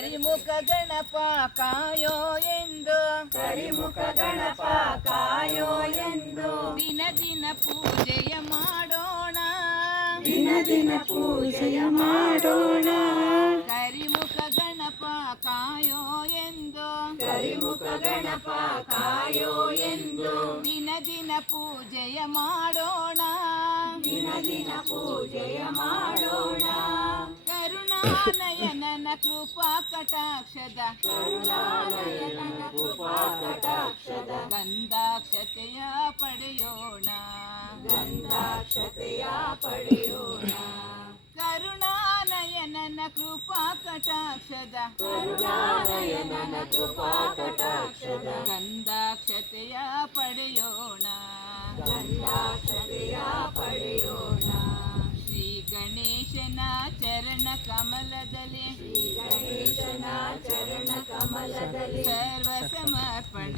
ಕರಿಮುಖ ಗಣಪ ಕಾಯೋ ಎಂದು ಕರಿಮುಖ ಗಣಪ ಕಾಯೋ ಎಂದು ದಿನ ದಿನ ಪೂಜೆಯ ಮಾಡೋಣ ದಿನ ದಿನ ಪೂಜೆಯ ಮಾಡೋಣ ಕರಿಮುಖ ಗಣಪ ಕಾಯೋ ಎಂದು ಕರಿಮುಖ ಗಣಪ ಕಾಯೋ ಎಂದು ದಿನ ದಿನ ಪೂಜೆಯ ಮಾಡೋಣ ದಿನ ದಿನ ಪೂಜೆಯ ಮಾಡೋಣ ಕರುಣಾನಯನನ ಕೃಪಾ ಕಟಾಕ್ಷದ ಕರುಣಾನಯನನ ಕೃಪಾ ಕಟಾಕ್ಷದ ಗಂಧಾಕ್ಷತೆಯ ಪಡೆಯೋಣ ಗಂಧಾಕ್ಷತೆಯ ಪಡೆಯೋಣ ಕರುಣಾನಯನನ ಕೃಪಾ ಕಟಾಕ್ಷದ ಕರುಣಾನಯನನ ಕೃಪಾ ಕಟಾಕ್ಷದ ಗಂಧಾಕ್ಷತೆಯ ಪಡೆಯೋಣ ಗಂಧಾಕ್ಷತೆಯ ಪಡೆಯೋಣ ಶ್ರೀ ಗಣೇಶನ ಚರಣ ಕಮಲದಲ್ಲಿ ಗಣೇಶನ ಚರಣ ಕಮಲದಲ್ಲಿ ಸರ್ವ ಸಮರ್ಪಣೆ